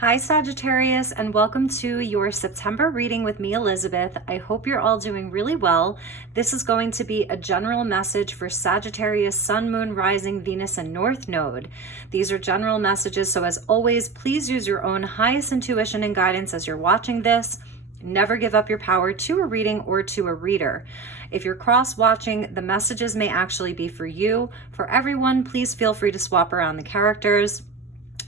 Hi Sagittarius, and welcome to your September reading with me, Elizabeth. I hope you're all doing really well. This is going to be a general message for Sagittarius, Sun, Moon, Rising, Venus, and North Node. These are general messages, so as always, please use your own highest intuition and guidance as you're watching this. Never give up your power to a reading or to a reader. If you're cross-watching, the messages may actually be for you. For everyone, please feel free to swap around the characters.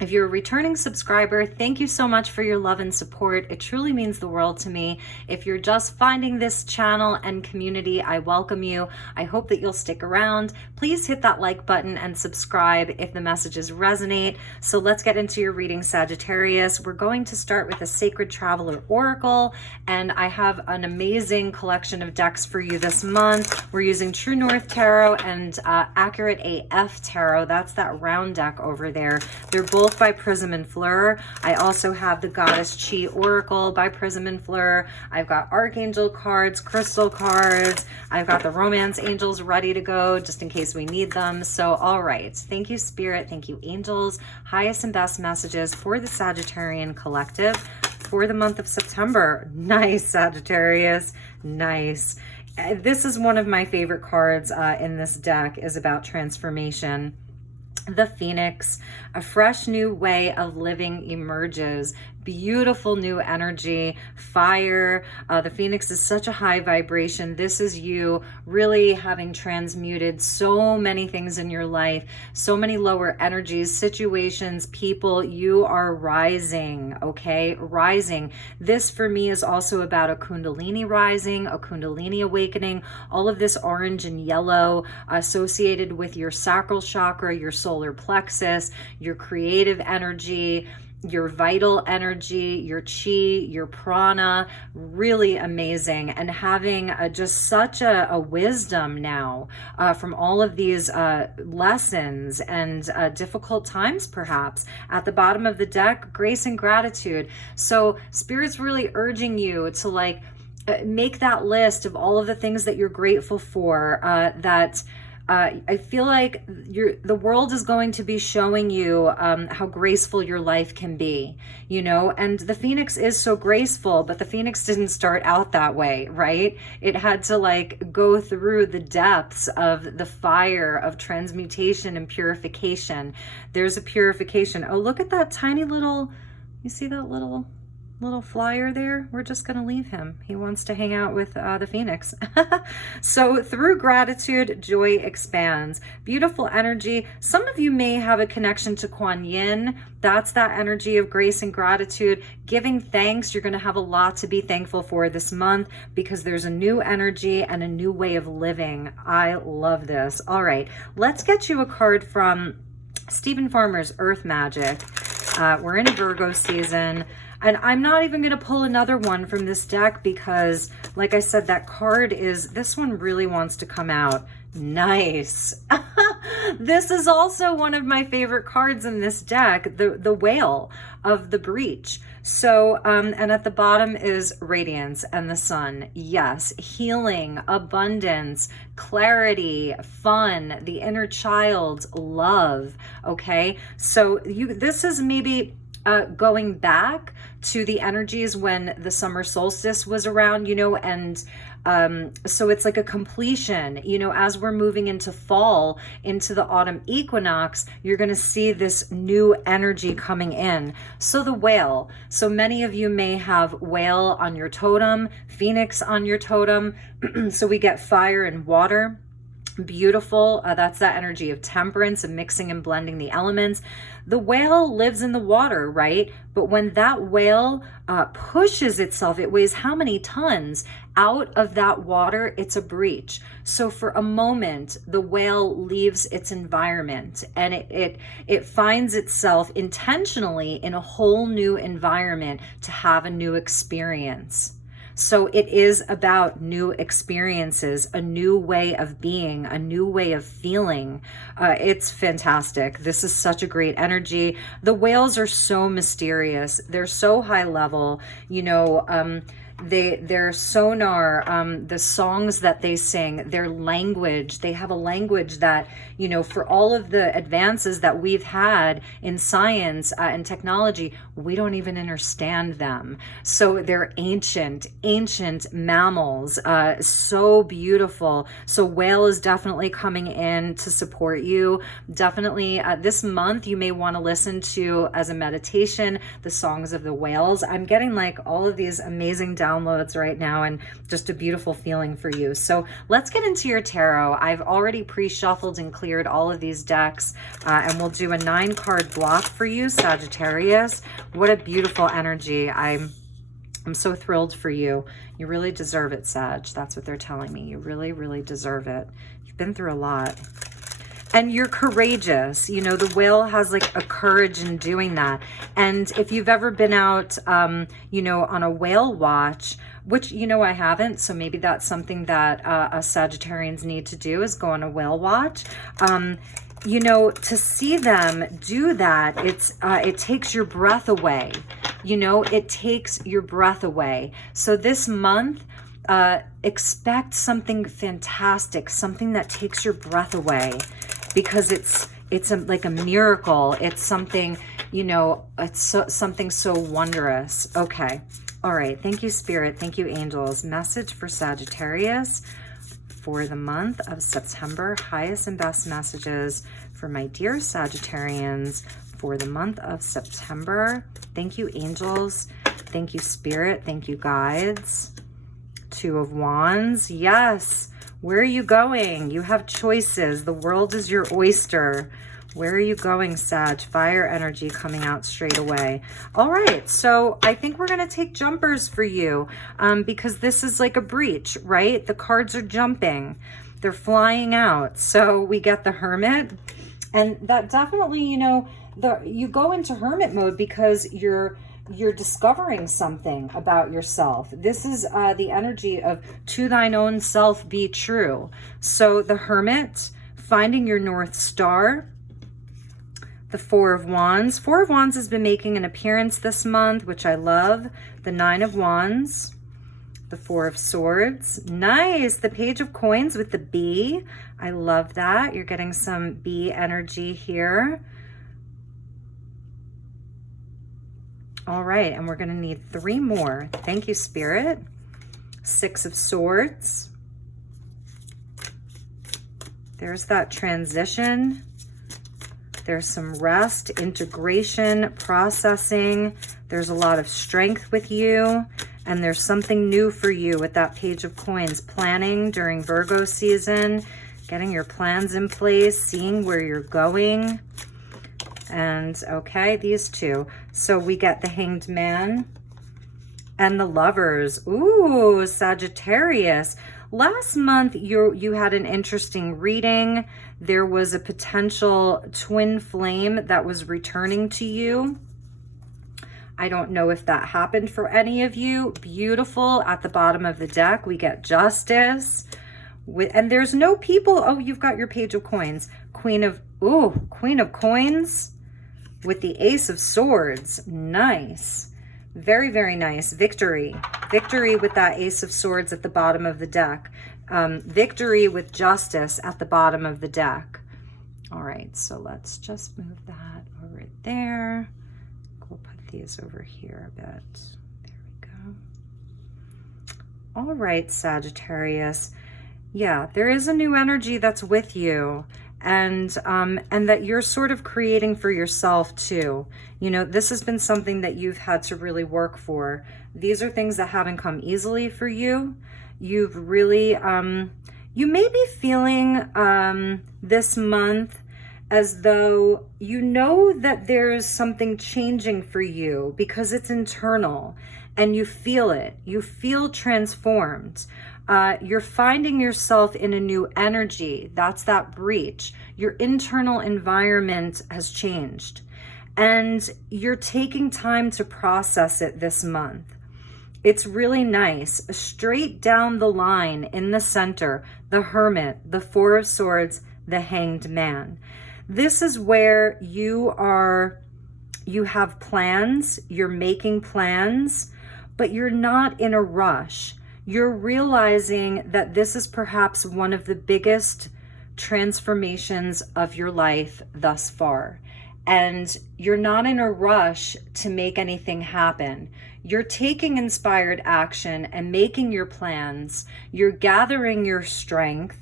If you're a returning subscriber, thank you so much for your love and support. It truly means the world to me. If you're just finding this channel and community, I welcome you. I hope that you'll stick around. Please hit that like button and subscribe if the messages resonate. So let's get into your reading, Sagittarius. We're going to start with a Sacred Traveler Oracle, and I have an amazing collection of decks for you this month. We're using True North Tarot and Accurate AF Tarot. That's that round deck over there. They're both by Prism and Fleur. I also have the Goddess Chi Oracle by Prism and Fleur. I've got Archangel cards, Crystal cards. I've got the Romance Angels ready to go just in case we need them. So, all right. Thank you, Spirit. Thank you, Angels. Highest and best messages for the Sagittarian Collective for the month of September. Nice, Sagittarius. Nice. This is one of my favorite cards in this deck, is about transformation. The Phoenix, a fresh new way of living emerges. Beautiful new energy, fire. The Phoenix is such a high vibration. This is you really having transmuted so many things in your life, so many lower energies, situations, people. You are rising, okay? Rising. This for me is also about a Kundalini rising, a Kundalini awakening, all of this orange and yellow associated with your sacral chakra, your solar plexus, your creative energy, your vital energy, your chi, your prana. Really amazing. And having just such a wisdom now from all of these lessons and difficult times, perhaps. At the bottom of the deck, grace and gratitude. So Spirit's really urging you to make that list of all of the things that you're grateful for, I feel like the world is going to be showing you how graceful your life can be, and the Phoenix is so graceful, but the Phoenix didn't start out that way, right? It had to go through the depths of the fire of transmutation and purification. There's a purification. Oh, look at that tiny little, you see that little flyer there? We're just going to leave him. He wants to hang out with the Phoenix. So through gratitude, joy expands. Beautiful energy. Some of you may have a connection to Kuan Yin. That's that energy of grace and gratitude. Giving thanks. You're going to have a lot to be thankful for this month because there's a new energy and a new way of living. I love this. All right, let's get you a card from Stephen Farmer's Earth Magic. We're in Virgo season. And I'm not even going to pull another one from this deck because, like I said, that card this one really wants to come out. Nice. This is also one of my favorite cards in this deck, the Whale of the Breach. So, and at the bottom is Radiance and the Sun. Yes, healing, abundance, clarity, fun, the inner child, love. Okay, so this is maybe going back to the energies when the summer solstice was around, and so it's like a completion, as we're moving into fall, into the autumn equinox, you're going to see this new energy coming in. So the Whale, so many of you may have Whale on your totem, Phoenix on your totem. So we get fire and water. Beautiful. That's that energy of temperance and mixing and blending the elements. The whale lives in the water, right? But when that whale pushes itself, it weighs how many tons? Out of that water, it's a breach. So for a moment, the whale leaves its environment and it finds itself intentionally in a whole new environment to have a new experience. So it is about new experiences, a new way of being, a new way of feeling. It's fantastic. This is such a great energy. The whales are so mysterious. They're so high level. their sonar, the songs that they sing, their language, they have a language that, you know, for all of the advances that we've had in science and technology, we don't even understand them. So they're ancient mammals, so beautiful. So whale is definitely coming in to support you. Definitely this month, you may want to listen to, as a meditation, the songs of the whales. I'm getting like all of these amazing downloads right now, and just a beautiful feeling for you. So let's get into your tarot. I've already pre-shuffled and cleared all of these decks, and we'll do a 9-card block for you, Sagittarius. What a beautiful energy. I'm so thrilled for you. You really deserve it, Sag. That's what they're telling me. You really, really deserve it. You've been through a lot. And you're courageous. You know, the whale has like a courage in doing that. And if you've ever been out, you know, on a whale watch, which, you know, I haven't, so maybe that's something that us Sagittarians need to do, is go on a whale watch. You know, to see them do that, it takes your breath away. You know, it takes your breath away. So this month, expect something fantastic, something that takes your breath away, because it's like a miracle. It's something, you know, it's something so wondrous. Okay. All right. Thank you, Spirit. Thank you, angels. Message for Sagittarius for the month of September. Highest and best messages for my dear Sagittarians for the month of September. Thank you, angels. Thank you, Spirit. Thank you, guides. 2 of Wands. Yes. Where are you going? You have choices. The world is your oyster. Where are you going, Sag? Fire energy coming out straight away. All right, so I think we're going to take jumpers for you, because this is like a breach, right? The cards are jumping. They're flying out. So we get the Hermit, and that definitely, you know, you go into Hermit mode because you're discovering something about yourself. This is the energy of to thine own self be true. So the Hermit, finding your North Star. The 4 of Wands. 4 of Wands has been making an appearance this month, which I love. The 9 of Wands. The 4 of Swords. Nice. The Page of Coins with the bee. I love that. You're getting some bee energy here. All right, and we're going to need 3 more. Thank you, Spirit. 6 of Swords. There's that transition. There's some rest, integration, processing. There's a lot of strength with you. And there's something new for you with that Page of Coins. Planning during Virgo season. Getting your plans in place. Seeing where you're going. And okay, these 2. So we get the Hanged Man and the Lovers. Ooh, Sagittarius. Last month, you had an interesting reading. There was a potential twin flame that was returning to you. I don't know if that happened for any of you. Beautiful. At the bottom of the deck, we get Justice. And there's no people. Oh, you've got your Page of Coins. Queen of Coins with the Ace of Swords. Nice. Very, very nice. Victory. Victory with that Ace of Swords at the bottom of the deck. Victory with Justice at the bottom of the deck. All right, so let's just move that over there. We'll put these over here a bit. There we go. All right, Sagittarius. Yeah, there is a new energy that's with you. And that you're sort of creating for yourself too. You know, this has been something that you've had to really work for. These are things that haven't come easily for you. You've really, you may be feeling this month as though you know that there's something changing for you because it's internal and you feel it. You feel transformed. You're finding yourself in a new energy. That's that breach. Your internal environment has changed and you're taking time to process it this month. It's really nice. Straight down the line in the center, the Hermit, the 4 of Swords, the Hanged Man. This is where you have plans, you're making plans, but you're not in a rush. You're realizing that this is perhaps one of the biggest transformations of your life thus far. And you're not in a rush to make anything happen. You're taking inspired action and making your plans. You're gathering your strength.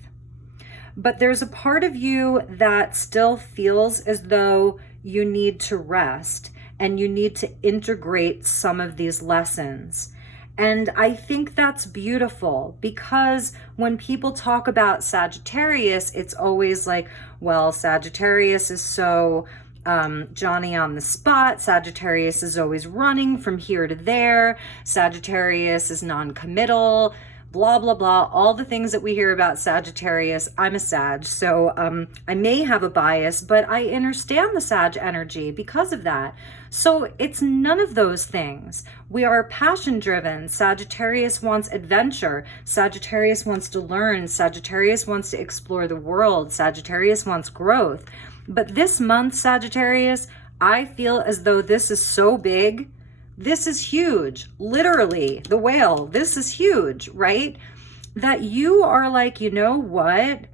But there's a part of you that still feels as though you need to rest and you need to integrate some of these lessons. And I think that's beautiful, because when people talk about Sagittarius, it's always like, well, Sagittarius is so Johnny on the spot. Sagittarius is always running from here to there. Sagittarius is non-committal, blah, blah, blah. All the things that we hear about Sagittarius. I'm a Sag, so I may have a bias, but I understand the Sag energy because of that. So it's none of those things. We are passion driven. Sagittarius wants adventure. Sagittarius wants to learn. Sagittarius wants to explore the world. Sagittarius wants growth. But this month, Sagittarius, I feel as though this is so big. This is huge. Literally, the whale. This is huge, right? That you are like, you know what?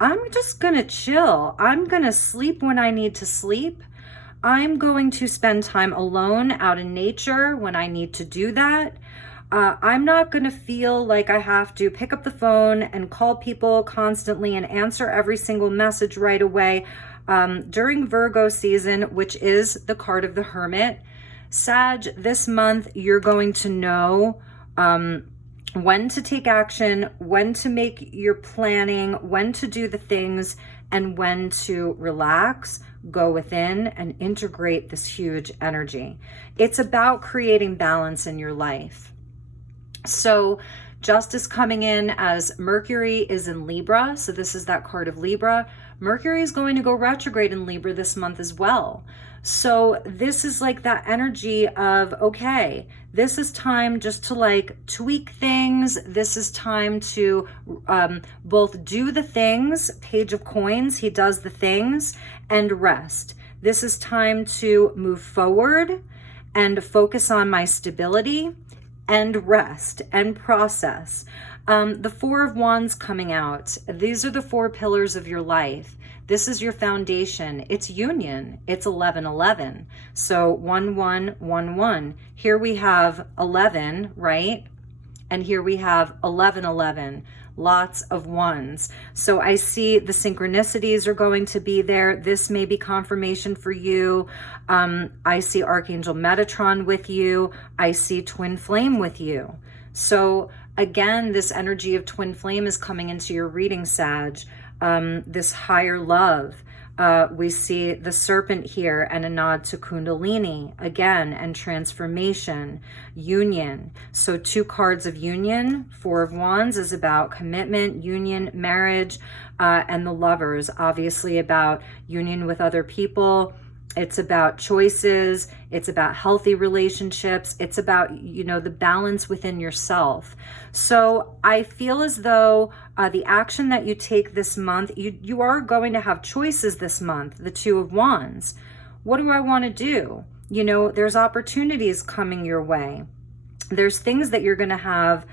I'm just going to chill. I'm going to sleep when I need to sleep. I'm going to spend time alone out in nature when I need to do that. I'm not going to feel like I have to pick up the phone and call people constantly and answer every single message right away. During Virgo season, which is the card of the Hermit, Sag, this month, you're going to know when to take action, when to make your planning, when to do the things, and when to relax, go within, and integrate this huge energy. It's about creating balance in your life. So justice coming in as Mercury is in Libra. So this is that card of Libra. Mercury is going to go retrograde in Libra this month as well. So this is like that energy of, okay, this is time just to like tweak things. This is time to both do the things, Page of Coins, he does the things, and rest. This is time to move forward and focus on my stability and rest and process. The Four of Wands coming out. These are the four pillars of your life. This is your foundation. It's union. It's 11-11. So 1-1-1-1. Here we have 11, right? And here we have 11-11. Lots of ones. So I see the synchronicities are going to be there. This may be confirmation for you. I see Archangel Metatron with you. I see Twin Flame with you. So again, this energy of Twin Flame is coming into your reading, Sag. This higher love. We see the serpent here and a nod to Kundalini again, and transformation, union. So 2 cards of union. 4 of Wands is about commitment, union, marriage, and the Lovers, obviously about union with other people. It's about choices. It's about healthy relationships. It's about, you know, the balance within yourself. So I feel as though the action that you take this month, you are going to have choices this month, the 2 of Wands. What do I want to do? You know, there's opportunities coming your way. There's things that you're going to have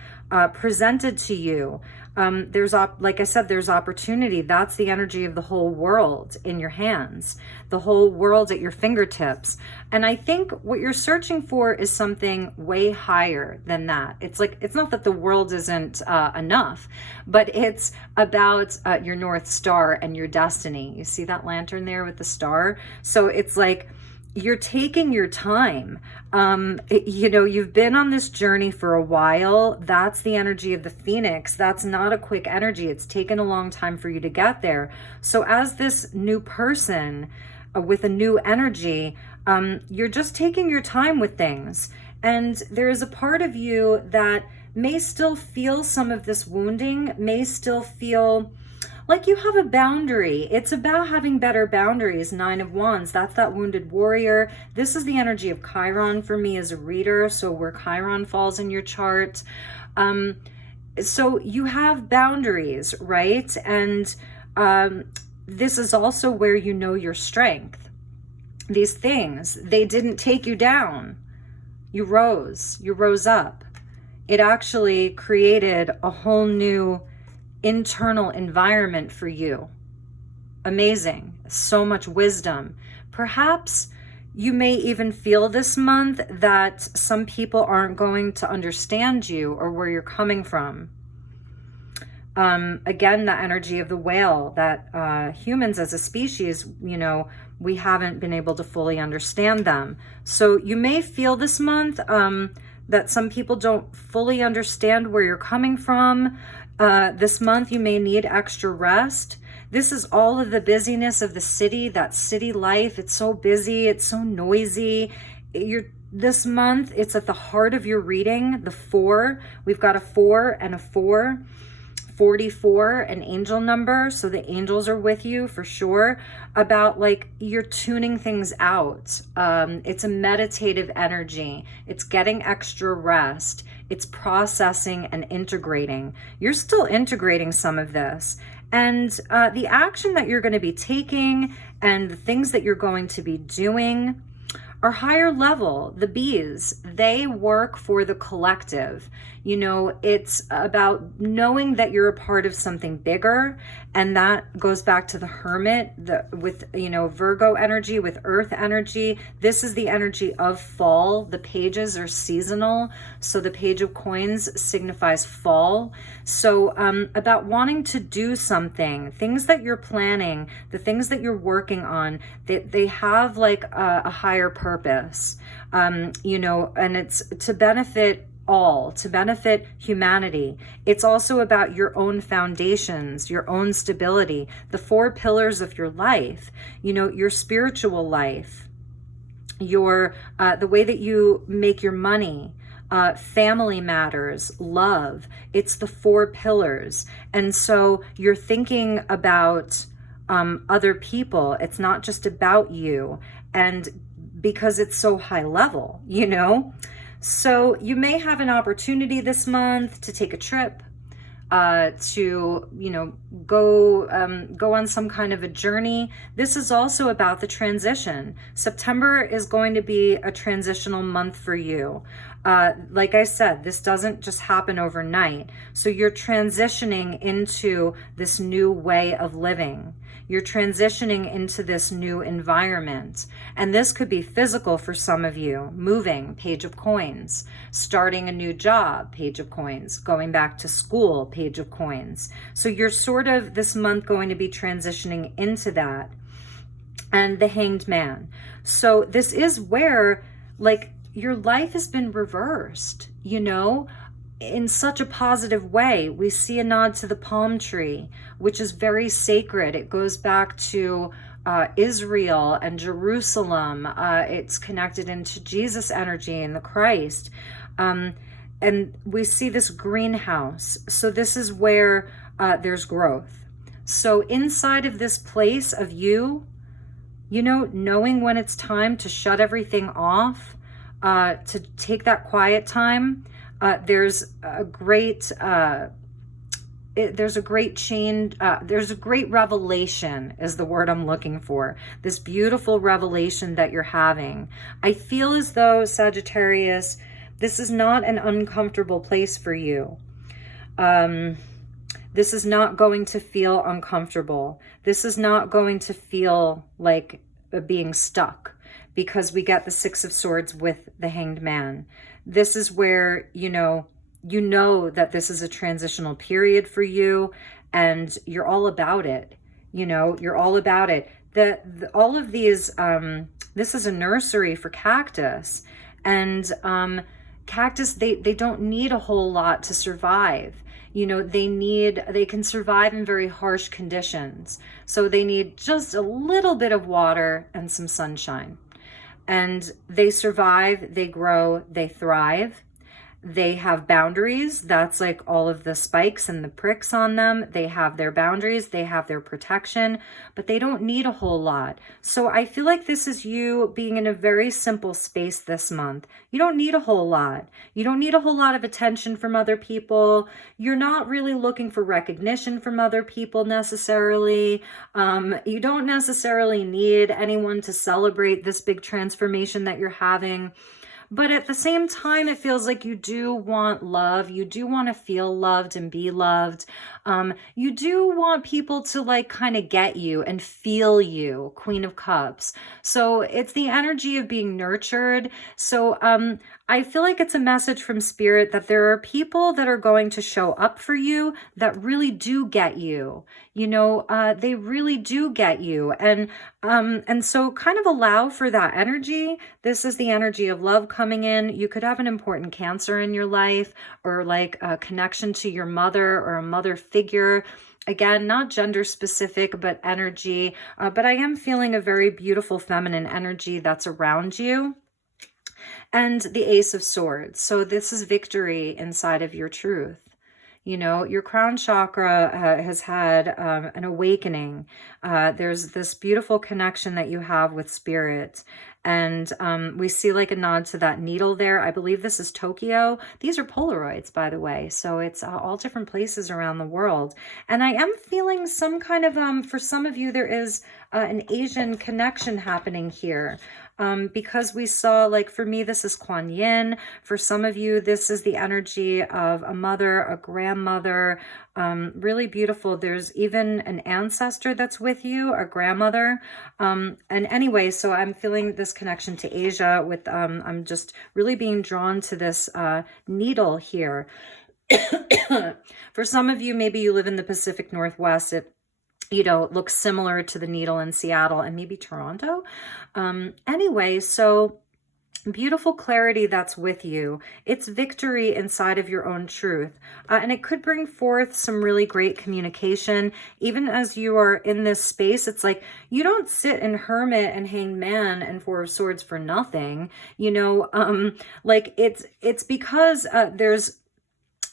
presented to you. Like I said, there's opportunity. That's the energy of the whole world in your hands, the whole world at your fingertips. And I think what you're searching for is something way higher than that. It's like, it's not that the world isn't enough, but it's about your North Star and your destiny. You see that lantern there with the star? So it's like, you're taking your time. You know, you've been on this journey for a while. That's the energy of the Phoenix. That's not a quick energy. It's taken a long time for you to get there. So as this new person with a new energy, you're just taking your time with things. And there is a part of you that may still feel some of this wounding, may still feel like you have a boundary. It's about having better boundaries. 9 of Wands, that's that wounded warrior. This is the energy of Chiron for me as a reader. So where Chiron falls in your chart. So you have boundaries, right? And this is also where you know your strength. These things, they didn't take you down. You rose up. It actually created a whole new internal environment for you. Amazing. So much wisdom. Perhaps you may even feel this month that some people aren't going to understand you or where you're coming from. Again, the energy of the whale, that humans as a species, we haven't been able to fully understand them. So you may feel this month that some people don't fully understand where you're coming from. This month you may need extra rest. This is all of the busyness of the city, that city life. It's so busy, it's so noisy. This month, it's at the heart of your reading, the 4. We've got a 4 and a 4. 44, an angel number, so the angels are with you for sure, about like you're tuning things out. It's a meditative energy. It's getting extra rest. It's processing and integrating. You're still integrating some of this. And the action that you're going to be taking and the things that you're going to be doing are higher level. The bees, they work for the collective. It's about knowing that you're a part of something bigger. And that goes back to the Hermit, with Virgo energy, with Earth energy. This is the energy of fall. The pages are seasonal. So the Page of Coins signifies fall. So about wanting to do something, things that you're planning, the things that you're working on, they have like a higher purpose, and it's to benefit all, to benefit humanity. It's also about your own foundations, your own stability, the 4 pillars of your life, your spiritual life, your the way that you make your money, family matters, love. It's the 4 pillars. And so you're thinking about other people. It's not just about you. And because it's so high level, So you may have an opportunity this month to take a trip, to, go on some kind of a journey. This is also about the transition. September is going to be a transitional month for you. Like I said, this doesn't just happen overnight. So you're transitioning into this new way of living. You're transitioning into this new environment. And this could be physical for some of you. Moving, Page of Coins. Starting a new job, Page of Coins. Going back to school, Page of Coins. So you're sort of this month going to be transitioning into that. And the Hanged Man. So this is where, like, your life has been reversed, in such a positive way. We see a nod to the palm tree, which is very sacred. It goes back to Israel and Jerusalem. It's connected into Jesus energy and the Christ. And we see this greenhouse. So this is where there's growth. So inside of this place of you, knowing when it's time to shut everything off, to take that quiet time, there's a great change. There's a great revelation is the word I'm looking for. This beautiful revelation that you're having. I feel as though, Sagittarius, this is not an uncomfortable place for you. This is not going to feel uncomfortable. This is not going to feel like being stuck, because we get the 6 of Swords with the Hanged Man. This is where, you know that this is a transitional period for you, and you're all about it. You're all about it. All of these, this is a nursery for cactus, and cactus, they don't need a whole lot to survive. They can survive in very harsh conditions. So they need just a little bit of water and some sunshine. And they survive, they grow, they thrive. They have boundaries. That's like all of the spikes and the pricks on them. They have their boundaries, they have their protection, but they don't need a whole lot. So I feel like this is you being in a very simple space this month. You don't need a whole lot. You don't need a whole lot of attention from other people. You're not really looking for recognition from other people necessarily. You don't necessarily need anyone to celebrate this big transformation that you're having. But at the same time, it feels like you do want love. You do want to feel loved and be loved. You do want people to like kind of get you and feel you, Queen of Cups. So it's the energy of being nurtured. So I feel like it's a message from Spirit that there are people that are going to show up for you that really do get you. You know, they really do get you. And so kind of allow for that energy. This is the energy of love coming in. You could have an important Cancer in your life, or like a connection to your mother or a mother figure. Again, not gender specific, but energy. But I am feeling a very beautiful feminine energy that's around you. And the Ace of Swords. So this is victory inside of your truth. You know, your crown chakra has had an awakening. There's this beautiful connection that you have with Spirit. And we see like a nod to that needle there. I believe this is Tokyo. These are Polaroids, by the way. So it's all different places around the world. And I am feeling some kind of, for some of you, there is an Asian connection happening here. Because we saw, like for me, this is Kuan Yin. For some of you, this is the energy of a mother, a grandmother, really beautiful. There's even an ancestor that's with you, a grandmother. And anyway, so I'm feeling this connection to Asia with, I'm just really being drawn to this needle here. For some of you, maybe you live in the Pacific Northwest. You know, it looks similar to the needle in Seattle and maybe Toronto. Anyway, so beautiful clarity that's with you. It's victory inside of your own truth. And it could bring forth some really great communication. Even as you are in this space, it's like you don't sit in Hermit and Hangman and Four of Swords for nothing. You know, like it's because there's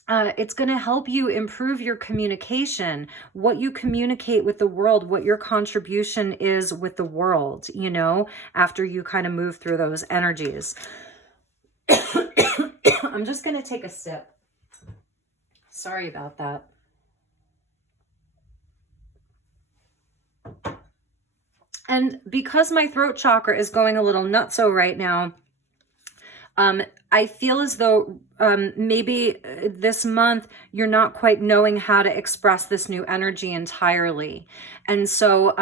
it's going to help you improve your communication, what you communicate with the world, what your contribution is with the world, you know, after you kind of move through those energies. I'm just going to take a sip. Sorry about that. And because my throat chakra is going a little nutso right now, I feel as though maybe this month you're not quite knowing how to express this new energy entirely. And so,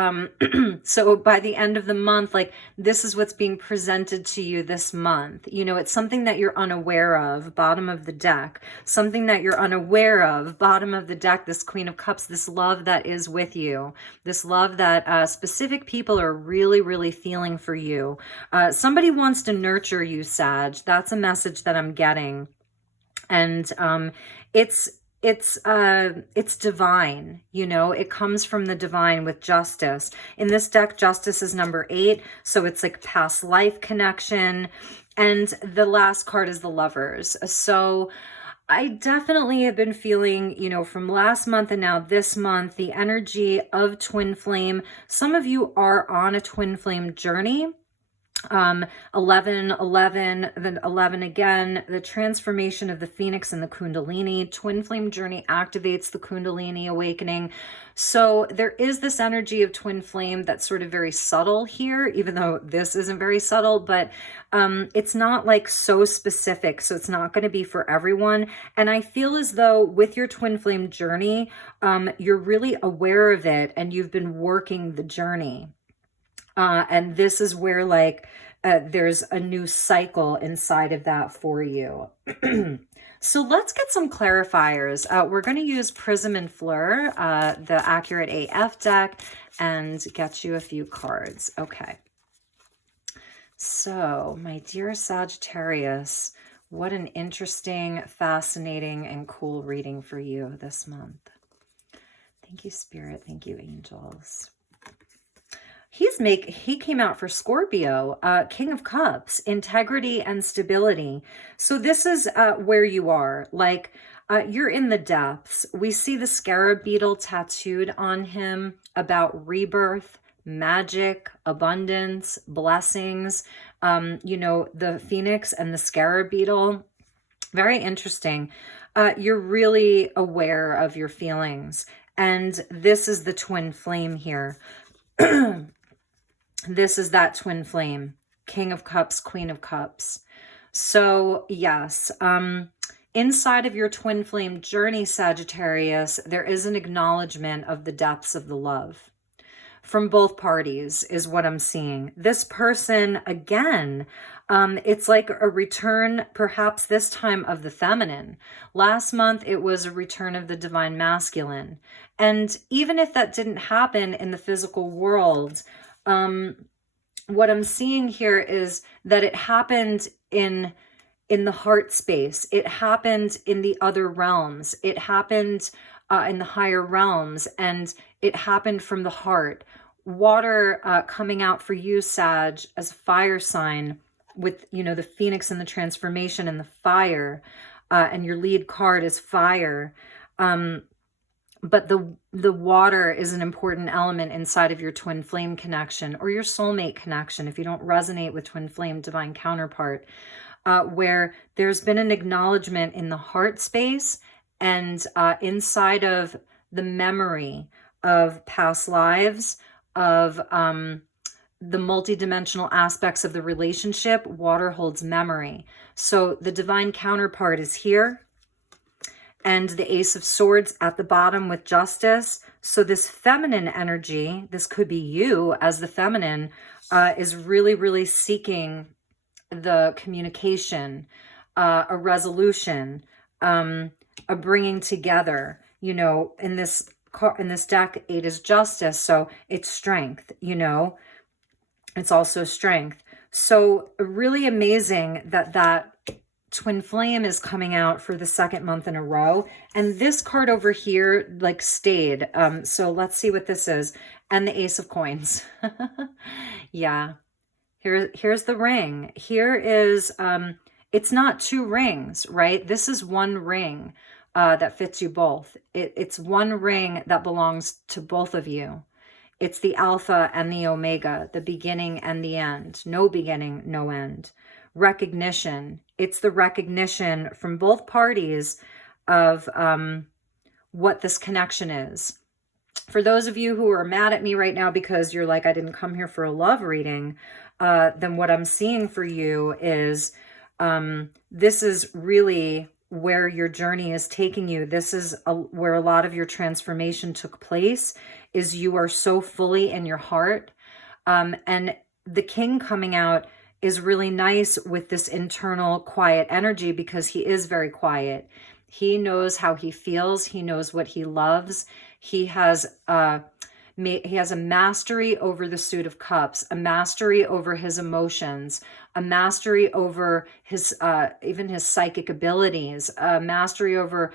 so by the end of the month, like this is what's being presented to you this month. You know, it's something that you're unaware of, bottom of the deck, something that you're unaware of, bottom of the deck, this Queen of Cups, this love that is with you, this love that specific people are really, really feeling for you. Somebody wants to nurture you, Sag. That's a message that I'm getting. And it's divine, you know, it comes from the divine with justice. In this deck, justice is number 8. So it's like past life connection. And the last card is the Lovers. So I definitely have been feeling, you know, from last month and now this month, the energy of twin flame. Some of you are on a twin flame journey. 11, 11, then 11 again, the transformation of the Phoenix and the Kundalini. Twin flame journey activates the Kundalini awakening. So there is this energy of twin flame that's sort of very subtle here, even though this isn't very subtle, but it's not like so specific. So it's not going to be for everyone. And I feel as though with your twin flame journey, you're really aware of it and you've been working the journey. And this is where like there's a new cycle inside of that for you. So let's get some clarifiers. We're going to use Prism and Fleur, the Accurate AF deck, and get you a few cards. Okay. So my dear Sagittarius, what an interesting, fascinating, and cool reading for you this month. Thank you, Spirit. Thank you, angels. He came out for Scorpio, King of Cups, integrity and stability. So this is where you are. Like you're in the depths. We see the scarab beetle tattooed on him about rebirth, magic, abundance, blessings. You know, the Phoenix and the scarab beetle. Very interesting. You're really aware of your feelings. And this is the twin flame here. This is that twin flame, King of Cups, Queen of Cups. So yes, inside of your twin flame journey, Sagittarius, there is an acknowledgement of the depths of the love from both parties is what I'm seeing. This person, again, it's like a return, perhaps this time of the feminine. Last month, it was a return of the divine masculine. And even if that didn't happen in the physical world, what I'm seeing here is that it happened in the heart space. It happened in the other realms. It happened in the higher realms, and it happened from the heart. Water coming out for you, Sag, as a fire sign with, the phoenix and the transformation and the fire, and your lead card is fire. But the water is an important element inside of your twin flame connection or your soulmate connection if you don't resonate with twin flame divine counterpart, where there's been an acknowledgement in the heart space and inside of the memory of past lives, of the multidimensional aspects of the relationship. Water holds memory. So the divine counterpart is here, and the Ace of Swords at the bottom with Justice. So this feminine energy, this could be you as the feminine, is really, really seeking the communication, a resolution, a bringing together. In this deck, 8 is Justice, so it's strength. It's also strength. So really amazing that twin flame is coming out for the second month in a row, and this card over here stayed. So let's see what this is. And the Ace of Coins. Yeah, here's the ring. Here is it's not 2 rings, right? This is 1 ring that fits you both. It's 1 ring that belongs to both of you. It's the Alpha and the Omega, the beginning and the end. No beginning, no end. Recognition. It's the recognition from both parties of what this connection is. For those of you who are mad at me right now because you're like, I didn't come here for a love reading, then what I'm seeing for you is this is really where your journey is taking you. This is where a lot of your transformation took place, is you are so fully in your heart. And the King coming out is really nice with this internal quiet energy because he is very quiet. He knows how he feels. He knows what he loves. He has a mastery over the Suit of Cups, a mastery over his emotions, a mastery over his even his psychic abilities, a mastery over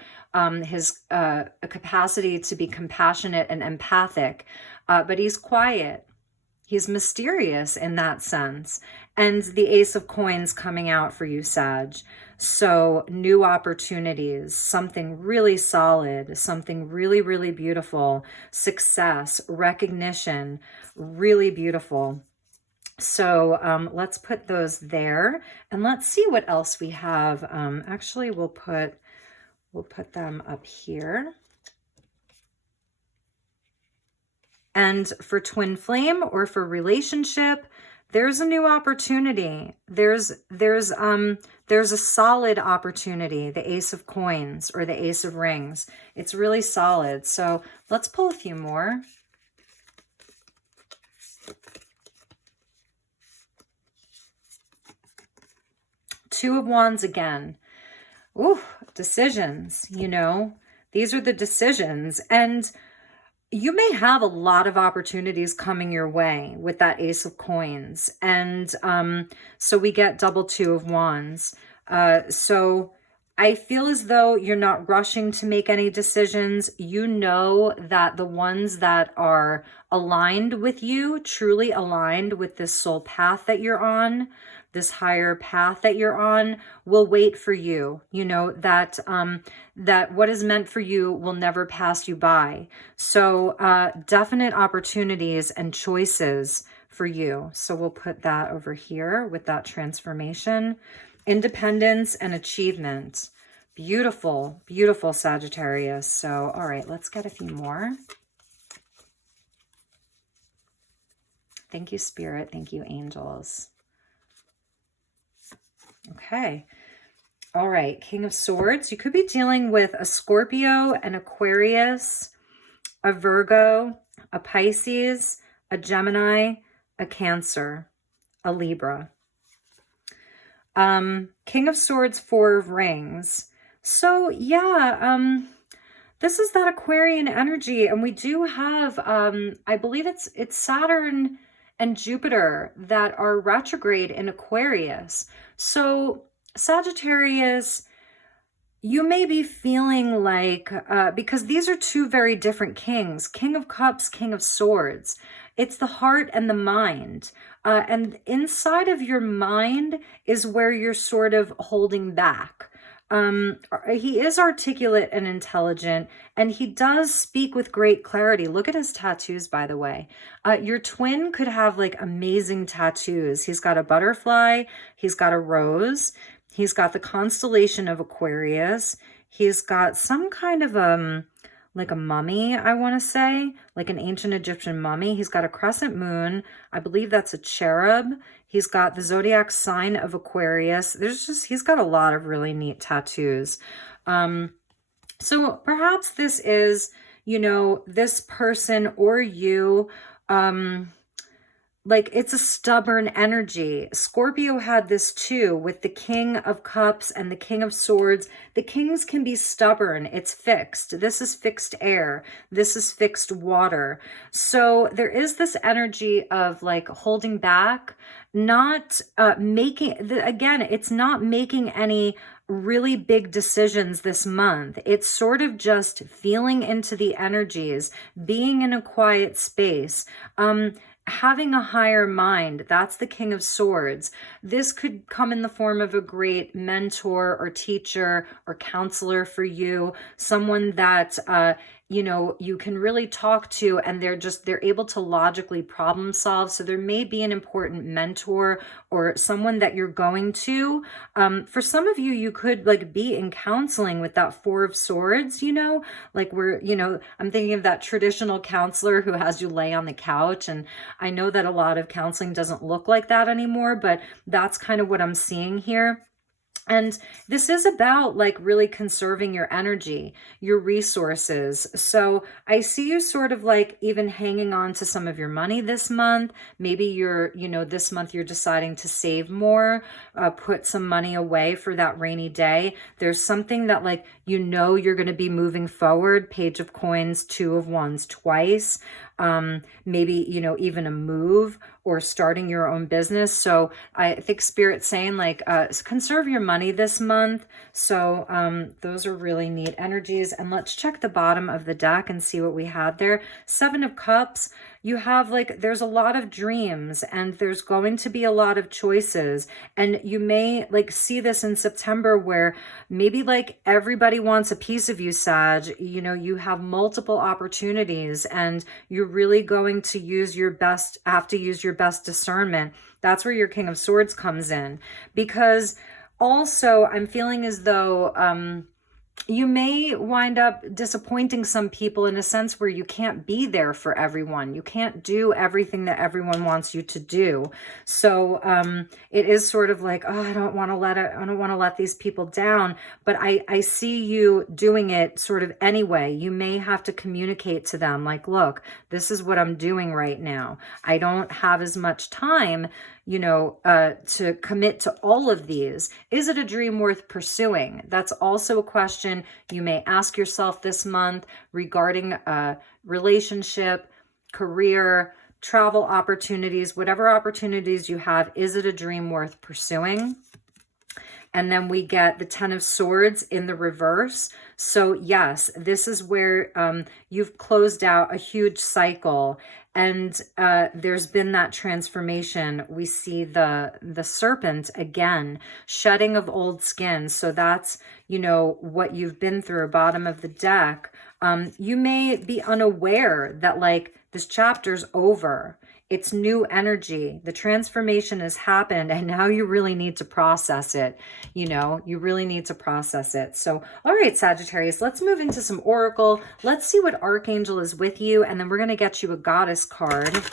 his capacity to be compassionate and empathic. But he's quiet. He's mysterious in that sense. And the Ace of Coins coming out for you, Sag. So new opportunities, something really solid, something really, really beautiful, success, recognition, really beautiful. So let's put those there, and let's see what else we have. Actually, we'll put them up here. And for twin flame or for relationship, there's a new opportunity. There's a solid opportunity, the Ace of Coins or the Ace of Rings. It's really solid. So let's pull a few more. Two of Wands again. Ooh, decisions, these are the decisions. And you may have a lot of opportunities coming your way with that Ace of Coins. And so we get double 2 of Wands. So I feel as though you're not rushing to make any decisions. You know that the ones that are aligned with you, truly aligned with this soul path that you're on, this higher path that you're on, will wait for you. That that what is meant for you will never pass you by. So definite opportunities and choices for you. So we'll put that over here with that transformation, independence and achievement. Beautiful, beautiful, Sagittarius. So, all right, let's get a few more. Thank you, Spirit. Thank you, angels. Okay. All right. King of Swords. You could be dealing with a Scorpio, an Aquarius, a Virgo, a Pisces, a Gemini, a Cancer, a Libra. King of Swords, Four of Rings. So yeah, this is that Aquarian energy, and we do have, I believe it's Saturn and Jupiter that are retrograde in Aquarius. So Sagittarius, you may be feeling like, because these are two very different kings, King of Cups, King of Swords. It's the heart and the mind. And inside of your mind is where you're sort of holding back. He is articulate and intelligent, and he does speak with great clarity. Look at his tattoos, by the way. Your twin could have like amazing tattoos. He's got a butterfly. He's got a rose. He's got the constellation of Aquarius. He's got some kind of like a mummy, I want to say, like an ancient Egyptian mummy. He's got a crescent moon. I believe that's a cherub. He's got the zodiac sign of Aquarius. He's got a lot of really neat tattoos. So perhaps this is, this person or you, like it's a stubborn energy. Scorpio had this too with the King of Cups and the King of Swords. The kings can be stubborn. It's fixed. This is fixed air. This is fixed water. So there is this energy of like holding back, not it's not making any really big decisions this month. It's sort of just feeling into the energies, being in a quiet space, having a higher mind. That's the King of Swords. This could come in the form of a great mentor or teacher or counselor for you, someone that you can really talk to, and they're able to logically problem solve. So there may be an important mentor or someone that you're going to. For some of you, you could like be in counseling with that Four of Swords, like I'm thinking of that traditional counselor who has you lay on the couch. And I know that a lot of counseling doesn't look like that anymore, but that's kind of what I'm seeing here. And this is about like really conserving your energy, your resources. So I see you sort of like even hanging on to some of your money this month. Maybe this month you're deciding to save more, put some money away for that rainy day. There's something that like, you're going to be moving forward. Page of Coins, Two of Wands twice. Maybe, even a move or starting your own business. So I think Spirit's saying like, conserve your money this month. So those are really neat energies. And let's check the bottom of the deck and see what we have there. Seven of Cups. You have like, there's a lot of dreams and there's going to be a lot of choices. And you may like see this in September where maybe like everybody wants a piece of you, Sag. You have multiple opportunities and you're really going to have to use your best discernment. That's where your King of Swords comes in. Because also I'm feeling as though, you may wind up disappointing some people in a sense where you can't be there for everyone. You can't do everything that everyone wants you to do. So it is sort of like, I don't want to let these people down, but I see you doing it sort of anyway. You may have to communicate to them like, look, this is what I'm doing right now. I don't have as much time, to commit to all of these. Is it a dream worth pursuing? That's also a question you may ask yourself this month regarding a relationship, career, travel opportunities, whatever opportunities you have. Is it a dream worth pursuing? And then we get the Ten of Swords in the reverse. So yes, this is where you've closed out a huge cycle. And there's been that transformation. We see the serpent again, shedding of old skin. So that's, what you've been through, bottom of the deck. You may be unaware that like this chapter's over. It's new energy. The transformation has happened and now you really need to process it. You really need to process it. So, all right, Sagittarius, let's move into some Oracle. Let's see what Archangel is with you. And then we're going to get you a Goddess card.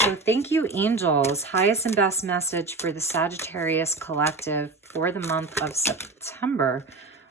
So thank you, angels. Highest and best message for the Sagittarius collective for the month of September.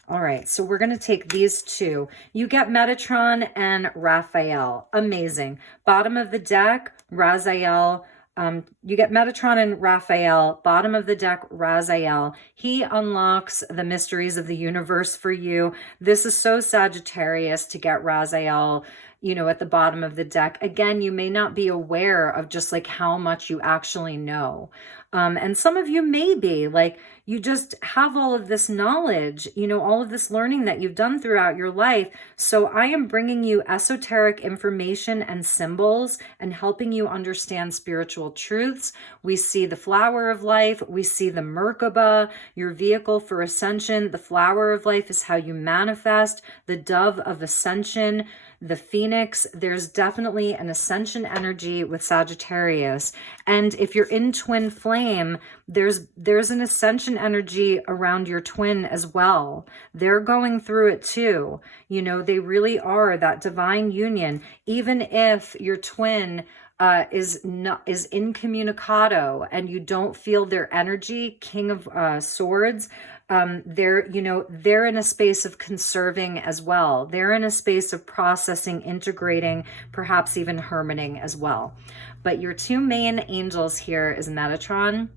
All right, so we're going to take these two. You get Metatron and Raphael. Amazing. Bottom of the deck, Raziel. You get Metatron and Raphael. Bottom of the deck, Raziel. He unlocks the mysteries of the universe for you. This is so Sagittarius to get Raziel, you know, at the bottom of the deck. Again, you may not be aware of just like how much you actually know. And some of you may be like, you just have all of this knowledge, you know, all of this learning that you've done throughout your life. So I am bringing you esoteric information and symbols and helping you understand spiritual truths. We see the flower of life. We see the Merkaba, your vehicle for ascension. The flower of life is how you manifest. The dove of ascension, the phoenix. There's definitely an ascension energy with Sagittarius. And if you're in twin flame, there's an ascension energy around your twin as well. They're going through it too. You know, they really are that divine union. Even if your twin is incommunicado and you don't feel their energy, King of Swords, they're in a space of conserving as well. They're in a space of processing, integrating, perhaps even hermiting as well. But your two main angels here is Metatron.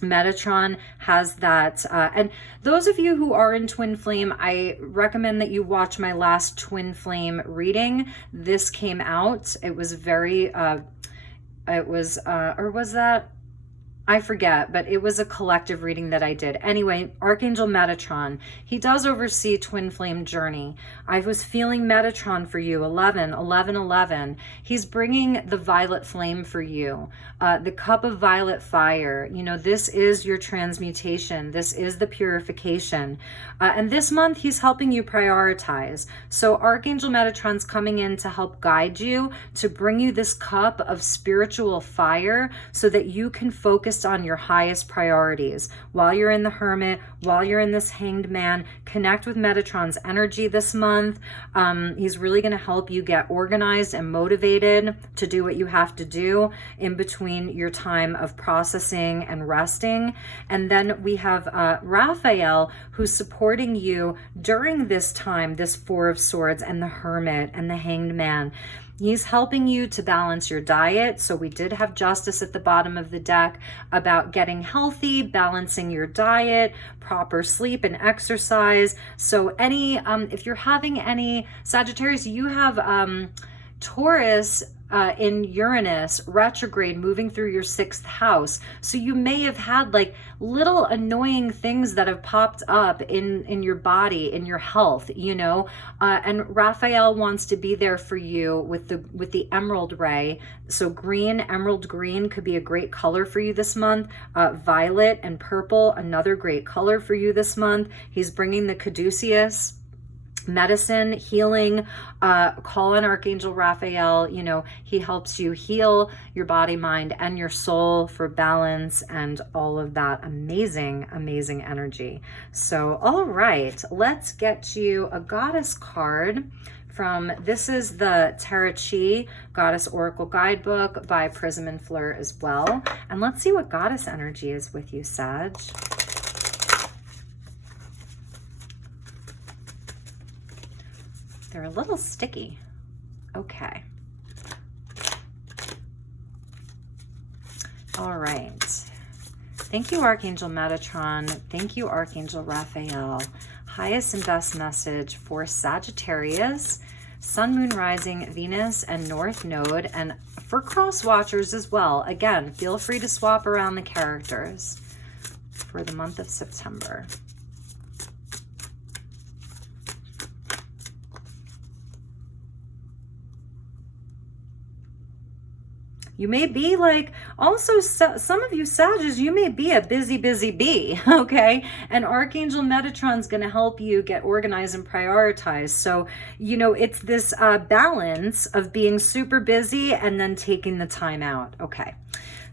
Metatron has that, and those of you who are in twin flame, I recommend that you watch my last twin flame reading. This came out. It was very, or was that? I forget, but it was a collective reading that I did. Anyway, Archangel Metatron, he does oversee twin flame journey. I was feeling Metatron for you, 11, 11, 11. He's bringing the violet flame for you, the cup of violet fire. You know, this is your transmutation. This is the purification. And this month, he's helping you prioritize. So Archangel Metatron's coming in to help guide you, to bring you this cup of spiritual fire so that you can focus on your highest priorities. While you're in the Hermit, while you're in this Hanged Man, connect with Metatron's energy this month. He's really going to help you get organized and motivated to do what you have to do in between your time of processing and resting. And then we have Raphael, who's supporting you during this time, this Four of Swords and the Hermit and the Hanged Man. He's helping you to balance your diet. So we did have Justice at the bottom of the deck about getting healthy, balancing your diet, proper sleep and exercise. So if you're having any Sagittarius, you have Taurus in Uranus retrograde moving through your 6th house. So you may have had like little annoying things that have popped up in your body, in your health, you know, and Raphael wants to be there for you with the emerald ray. So green, emerald green could be a great color for you this month. Violet and purple, another great color for you this month. He's bringing the caduceus, medicine, healing. Call on Archangel Raphael. You know, he helps you heal your body, mind, and your soul for balance and all of that amazing, amazing energy. So, all right, let's get you a goddess card from, this is the Tarot Chi Goddess Oracle Guidebook by Prism and Fleur as well. And let's see what goddess energy is with you, Sag. They're a little sticky. Okay. All right. Thank you, Archangel Metatron. Thank you, Archangel Raphael. Highest and best message for Sagittarius, Sun, Moon, Rising, Venus, and North Node, and for cross watchers as well. Again, feel free to swap around the characters for the month of September. You may be like, also some of you Sagittarius, you may be a busy bee, okay? And Archangel Metatron's going to help you get organized and prioritize. So, you know, it's this balance of being super busy and then taking the time out, okay?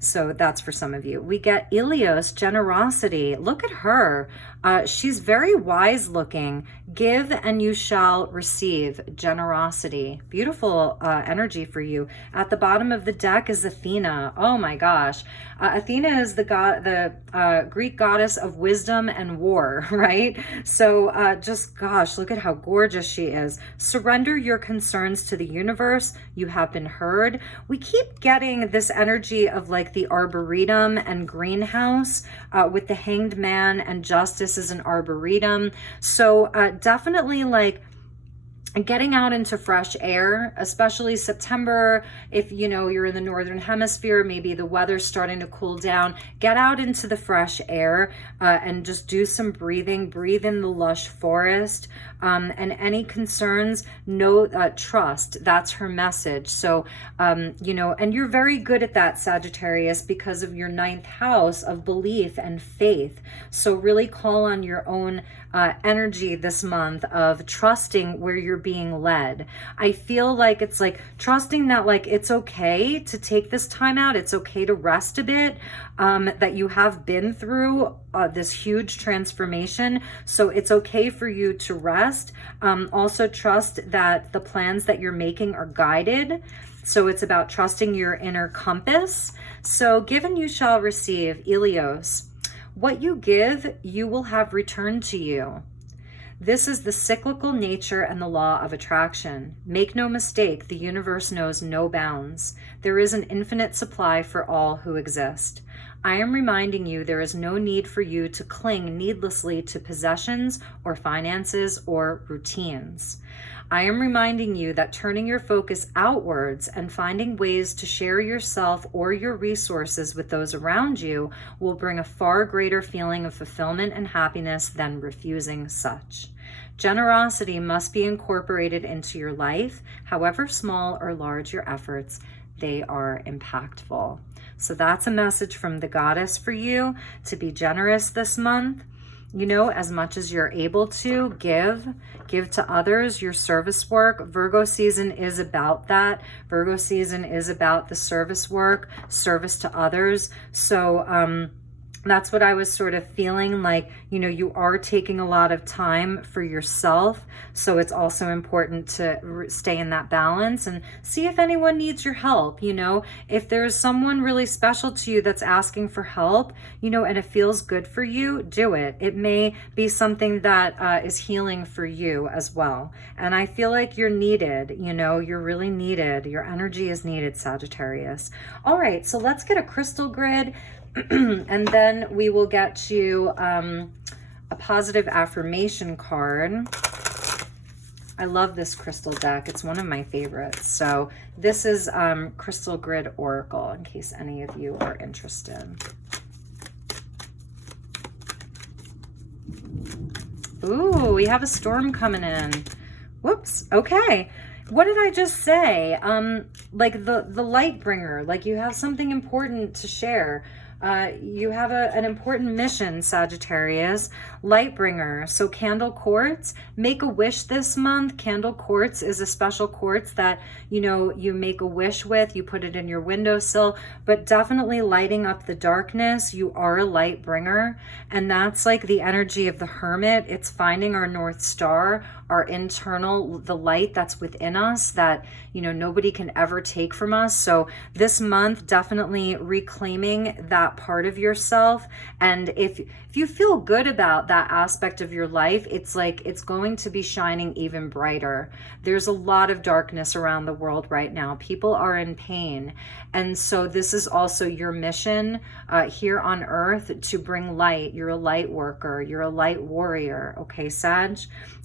So that's for some of you. We get Ilios, generosity. Look at her. She's very wise looking. Give and you shall receive, generosity. Beautiful energy for you. At the bottom of the deck is Athena. Oh my gosh. Athena is the Greek goddess of wisdom and war, right? So just gosh, look at how gorgeous she is. Surrender your concerns to the universe. You have been heard. We keep getting this energy of like the Arboretum and greenhouse with the Hanged Man, and Justice is an Arboretum. So definitely like getting out into fresh air, especially September. If you know you're in the northern hemisphere, maybe the weather's starting to cool down, get out into the fresh air and just do some breathing. Breathe in the lush forest, and any concerns, trust. That's her message. So you know, and you're very good at that, Sagittarius, because of your 9th house of belief and faith. So really call on your own energy this month of trusting where you're being led. I feel like it's like trusting that like it's okay to take this time out. It's okay to rest a bit, that you have been through this huge transformation. So it's okay for you to rest. Also trust that the plans that you're making are guided. So it's about trusting your inner compass. So give and you shall receive, Ilios. What you give, you will have returned to you. This is the cyclical nature and the law of attraction. Make no mistake, the universe knows no bounds. There is an infinite supply for all who exist. I am reminding you there is no need for you to cling needlessly to possessions or finances or routines. I am reminding you that turning your focus outwards and finding ways to share yourself or your resources with those around you will bring a far greater feeling of fulfillment and happiness than refusing such. Generosity must be incorporated into your life. However small or large your efforts, they are impactful. So that's a message from the goddess for you, to be generous this month. You know, as much as you're able to give to others, your service work. Virgo season is about that. Virgo season is about the service work, service to others. So that's what I was sort of feeling like, you know, you are taking a lot of time for yourself. So it's also important to stay in that balance and see if anyone needs your help. You know, if there's someone really special to you that's asking for help, you know, and it feels good for you, do it. It may be something that is healing for you as well. And I feel like you're needed, you know, you're really needed. Your energy is needed, Sagittarius. All right, so let's get a crystal grid. And then we will get to a positive affirmation card. I love this crystal deck. It's one of my favorites. So this is Crystal Grid Oracle, in case any of you are interested. Ooh, we have a storm coming in. Whoops. Okay. What did I just say? Like the light bringer, like you have something important to share. You have an important mission, Sagittarius. Light bringer. So candle quartz, make a wish this month. Candle quartz is a special quartz that, you know, you make a wish with, you put it in your windowsill, but definitely lighting up the darkness. You are a light bringer. And that's like the energy of the Hermit. It's finding our North Star, our internal, the light that's within us that, you know, nobody can ever take from us. So this month, definitely reclaiming that part of yourself. And if you feel good about that aspect of your life, it's like it's going to be shining even brighter. There's a lot of darkness around the world right now. People are in pain. And so this is also your mission here on earth, to bring light. You're a light worker. You're a light warrior. Okay, Sag?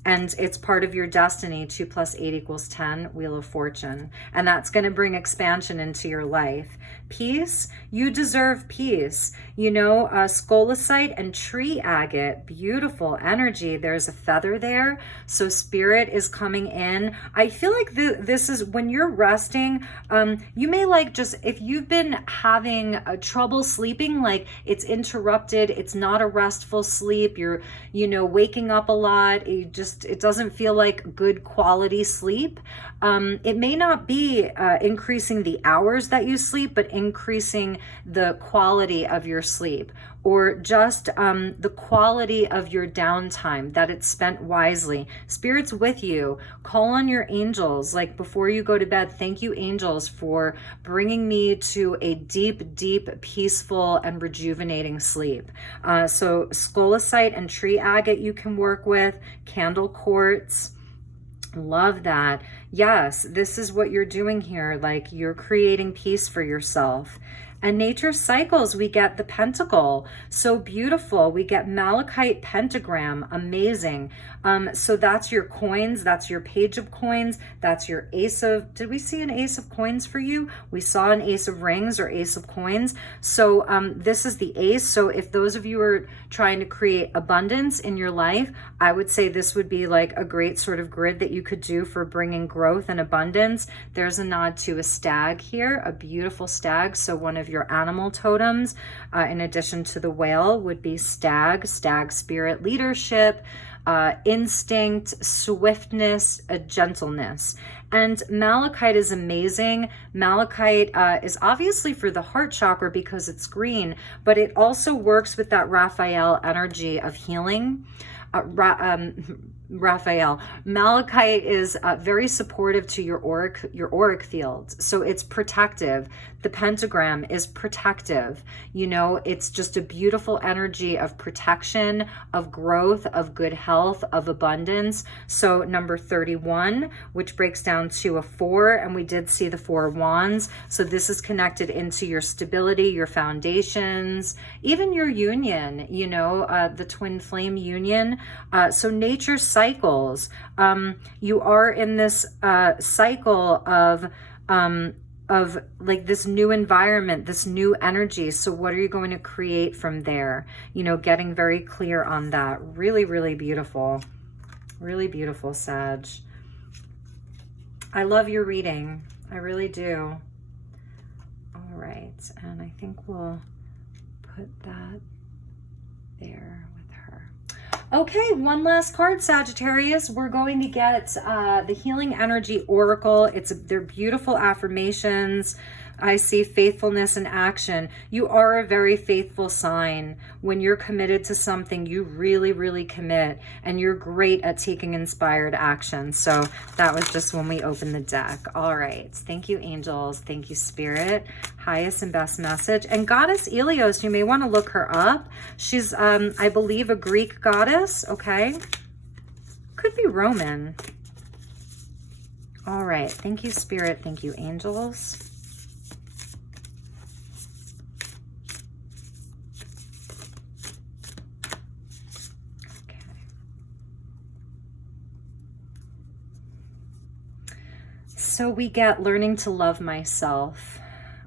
And it's part of your destiny. 2 + 8 = 10, Wheel of Fortune. And that's going to bring expansion into your life. Peace, you deserve peace. You know, scolecite and tree agate, beautiful energy. There's a feather there. So spirit is coming in. I feel like this is when you're resting, you may like just, if you've been having trouble sleeping, like it's interrupted, it's not a restful sleep, you're, you know, waking up a lot, it doesn't doesn't feel like good quality sleep, it may not be increasing the hours that you sleep, but increasing the quality of your sleep, or just the quality of your downtime, that it's spent wisely. Spirit's with you. Call on your angels. Like before you go to bed, thank you, angels, for bringing me to a deep, deep, peaceful, and rejuvenating sleep. So scolecite and tree agate you can work with, candle quartz. Love that. Yes, this is what you're doing here. Like you're creating peace for yourself. And nature cycles, we get the pentacle, so beautiful. We get malachite pentagram, amazing. So that's your coins, that's your page of coins, that's your ace of, did we see an ace of coins for you? We saw an ace of rings or ace of coins. So this is the ace. So if those of you are trying to create abundance in your life, I would say this would be like a great sort of grid that you could do for bringing growth and abundance. There's a nod to a stag here, a beautiful stag. So one of your animal totems, in addition to the whale, would be stag spirit, leadership, instinct, swiftness, gentleness. And malachite is amazing. Malachite is obviously for the heart chakra because it's green, but it also works with that Raphael energy of healing. Raphael. Malachite is very supportive to your auric field. So it's protective. The pentagram is protective. You know, it's just a beautiful energy of protection, of growth, of good health, of abundance. So number 31, which breaks down to a 4, and we did see the 4 of wands. So this is connected into your stability, your foundations, even your union, you know, the twin flame union. So nature cycles. You are in this cycle of like this new environment, this new energy. So what are you going to create from there? You know, getting very clear on that. Really, really beautiful. Really beautiful, Sag. I love your reading. I really do. All right. And I think we'll put that there with her. Okay, one last card, Sagittarius. We're going to get the Healing Energy Oracle. They're beautiful affirmations. I see faithfulness in action. You are a very faithful sign. When you're committed to something, you really, really commit, and you're great at taking inspired action. So that was just when we opened the deck. All right. Thank you, angels. Thank you, Spirit. Highest and best message. And Goddess Helios, you may want to look her up. She's, I believe, a Greek goddess. Okay. Could be Roman. All right. Thank you, Spirit. Thank you, angels. So we get learning to love myself.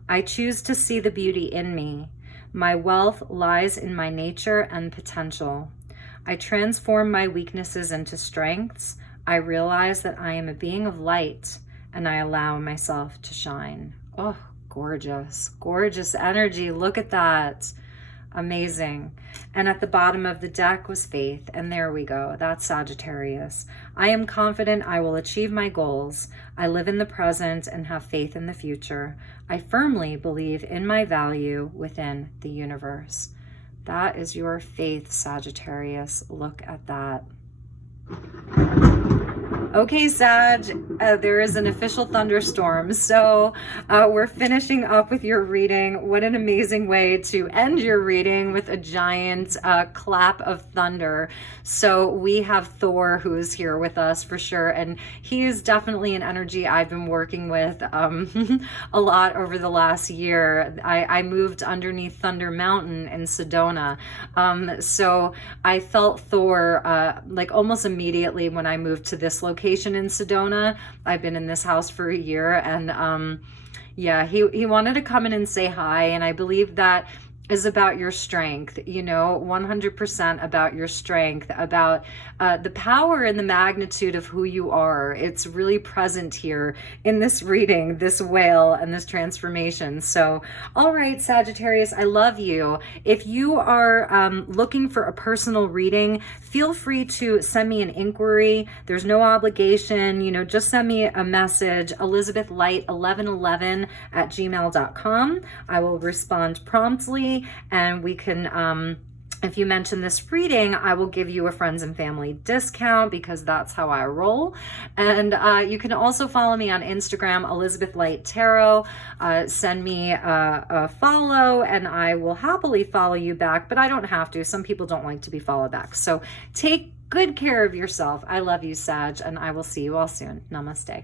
I choose to see the beauty in me. My wealth lies in my nature and potential. I transform my weaknesses into strengths. I realize that I am a being of light, and I allow myself to shine. Oh, gorgeous, gorgeous energy. Look at that. Amazing. And at the bottom of the deck was faith. And there we go. That's Sagittarius. I am confident I will achieve my goals. I live in the present and have faith in the future. I firmly believe in my value within the universe. That is your faith, Sagittarius. Look at that. Okay, Sag, there is an official thunderstorm. So we're finishing up with your reading. What an amazing way to end your reading, with a giant clap of thunder. So we have Thor, who is here with us for sure. And he is definitely an energy I've been working with a lot over the last year. I moved underneath Thunder Mountain in Sedona. So I felt Thor like almost immediately when I moved to this location in Sedona. I've been in this house for a year, and yeah, he wanted to come in and say hi, and I believe that is about your strength, you know, 100% about your strength, about the power and the magnitude of who you are. It's really present here in this reading, this whale and this transformation. So, all right, Sagittarius, I love you. If you are looking for a personal reading, feel free to send me an inquiry. There's no obligation, you know, just send me a message, elizabethlight1111 at gmail.com. I will respond promptly, and we can, if you mention this reading, I will give you a friends and family discount, because that's how I roll. And you can also follow me on Instagram, elizabethlighttarot. Send me a follow, and I will happily follow you back, but I don't have to. Some people don't like to be followed back. So take good care of yourself. I love you, Sag, and I will see you all soon. Namaste.